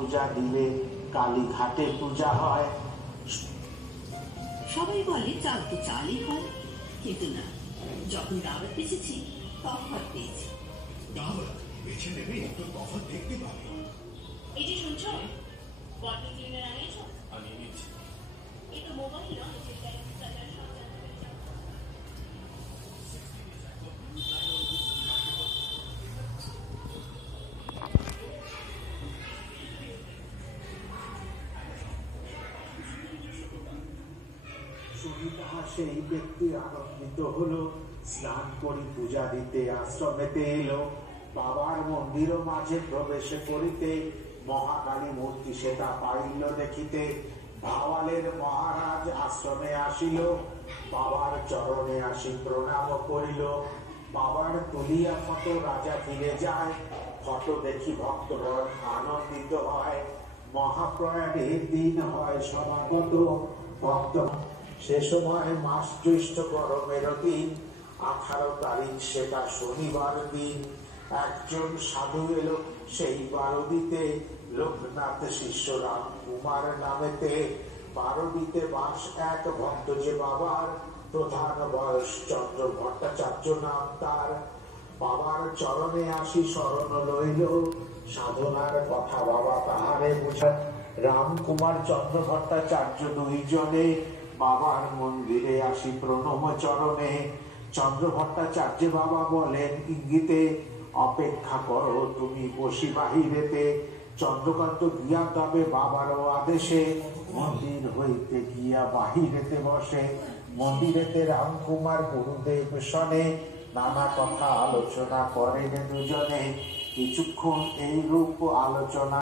পূজা দিলে কালীঘাটে পূজা হয়। সবাই বলে চাল তো চালই হয়, কিন্তু না, যখন দাওয়াত পেয়েছি তফাৎ পেয়েছি। দাওয়াত বেছে নেবে তো তফাৎ দেখতে পাবে। এই যে শুনছো, ওয়াটার ক্লিনার আনিয়েছো? আমি নিচ্ছি। এই তো মোবাইল সুনিতা সেই ব্যক্তি আনন্দিত হলো, স্নান করি পূজা দিতে আশ্রমেতে এলো। বাবার মন্দির মাঝে প্রবেশে করিতে মহাকালী মূর্তি সেটা পাইল দেখিতে। ভাওয়ালের মহারাজ আশ্রমে আসিল, বাবার চরণে আসি প্রণাম করিল। বাবার তুলিয়া ফটো রাজা ফিরে যায়, ফটো দেখি ভক্তগণ আনন্দিত হয়। মহাপ্রয়াণের দিন হয় সমাগত ভক্ত। সে সময় মাস জ্যৈষ্ঠ গরমের দিন, 18 তারিখ, সেটা শনিবার দিন। একজন সাধু এলো সেই বারবিতে, লোকনাথ শিষ্য রাম কুমার নামেতে। বারবিতে বাস এক ভক্ত যে বাবার, প্রধান বয়স চন্দ্র ভট্টাচার্য নাম তার। বাবার চরণে আসি শরণ লইল, সাধনার কথা বাবা তাহারে বুঝা। রামকুমার চন্দ্র ভট্টাচার্য দুইজনে বাবার মন্দিরে আসি প্রণম চরণে। চন্দ্র ভট্টাচার্য বাবা বলেন ইঙ্গিতে, অপেক্ষা করো তুমি বসি বাহিরেতে। চন্দ্রকান্ত গিয়া তবে বাবারও আদেশে, মন্দির হইতে গিয়া বাহিরেতে বসে। মন্দিরেতে রামকুমার গুরুদেব শনে, নানা কথা আলোচনা করেন দুজনে। কিছুক্ষণ এই রূপ আলোচনা